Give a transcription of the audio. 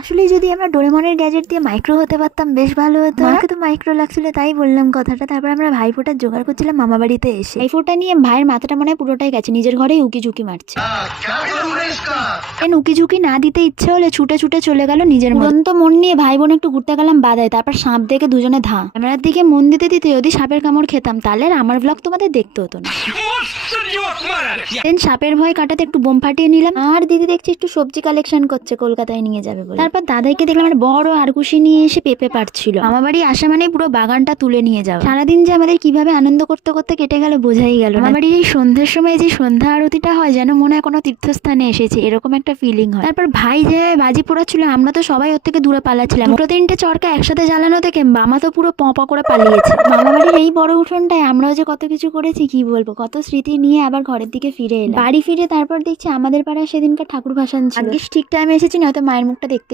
আসলে যদি আমরা ডোরেমনের গ্যাজেট দিয়ে মাইক্রো হতে পারতাম বেশ ভালো হতো। আমাকে তো মাইক্রো লাগছিল তাই বললাম কথাটা। তারপর আমরা ভাইফোঁটা জোগাড় করছিলাম মামা বাড়িতে এসে। ভাইফোঁটা নিয়ে ভাইয়ের মাথাটা মনে হয় পুরোটাই গেছে, নিজের ঘরেই উকি ঝুঁকি মারছে। উকি ঝুঁকি না দিতে ইচ্ছে হলে ছুটে ছুটে চলে গেল নিজের উড়ন্ত মন নিয়ে ভাই বোন একটু ঘুরতে গেলাম বাদায়। তারপর সাপ দেখে দুজনে ক্যামেরার দিকে মন দিতে দিতে যদি সাপের কামড় খেতাম তাহলে আর আমার ব্লগ তোমাদের দেখতে হতো না। দেন সাপের ভয় কাটাতে একটু বোম ফাটিয়ে নিলাম। আর দিদি দেখছি একটু সবজি কালেকশন করছে কলকাতায় নিয়ে যাবে বলে। তারপর দাদাইকে দেখলাম একটা বড় আরকুশি নিয়ে এসে পেঁপে পাড়ছিল। আমার বাড়ি আসা মানে পুরো বাগানটা তুলে নিয়ে যাওয়া। সারাদিন যে আমাদের কিভাবে আনন্দ করতে করতে কেটে গেল বোঝাই গেল। আমার বাড়ির এই সন্ধ্যের সময় যে সন্ধ্যা আরতিটা হয় যেন মনে হয় কোনো তীর্থস্থানে এসেছে, এরকম একটা ফিলিং হয়। তারপর ভাই যে বাজি পোড়াচ্ছিল আমরা তো সবাই ওর থেকে দূরে পালাচ্ছিলাম। দুটো তিনটে চরকা একসাথে জ্বালানো থেকে মামা তো পুরো পঁ করে পালিয়েছে। মামা বাড়ির এই বড় উঠোনটায় আমরাও যে কত কিছু করেছি কি বলবো, কত স্মৃতি নিয়ে আবার ঘরের দিকে ফিরে এলাম। বাড়ি ফিরে তারপর দেখছি আমাদের পাড়ায় সেদিনকার ঠাকুর ভাসান ছিল। আজকে ঠিক টাইমে এসেছি, নয়তো মায়ের মুখটা দেখতে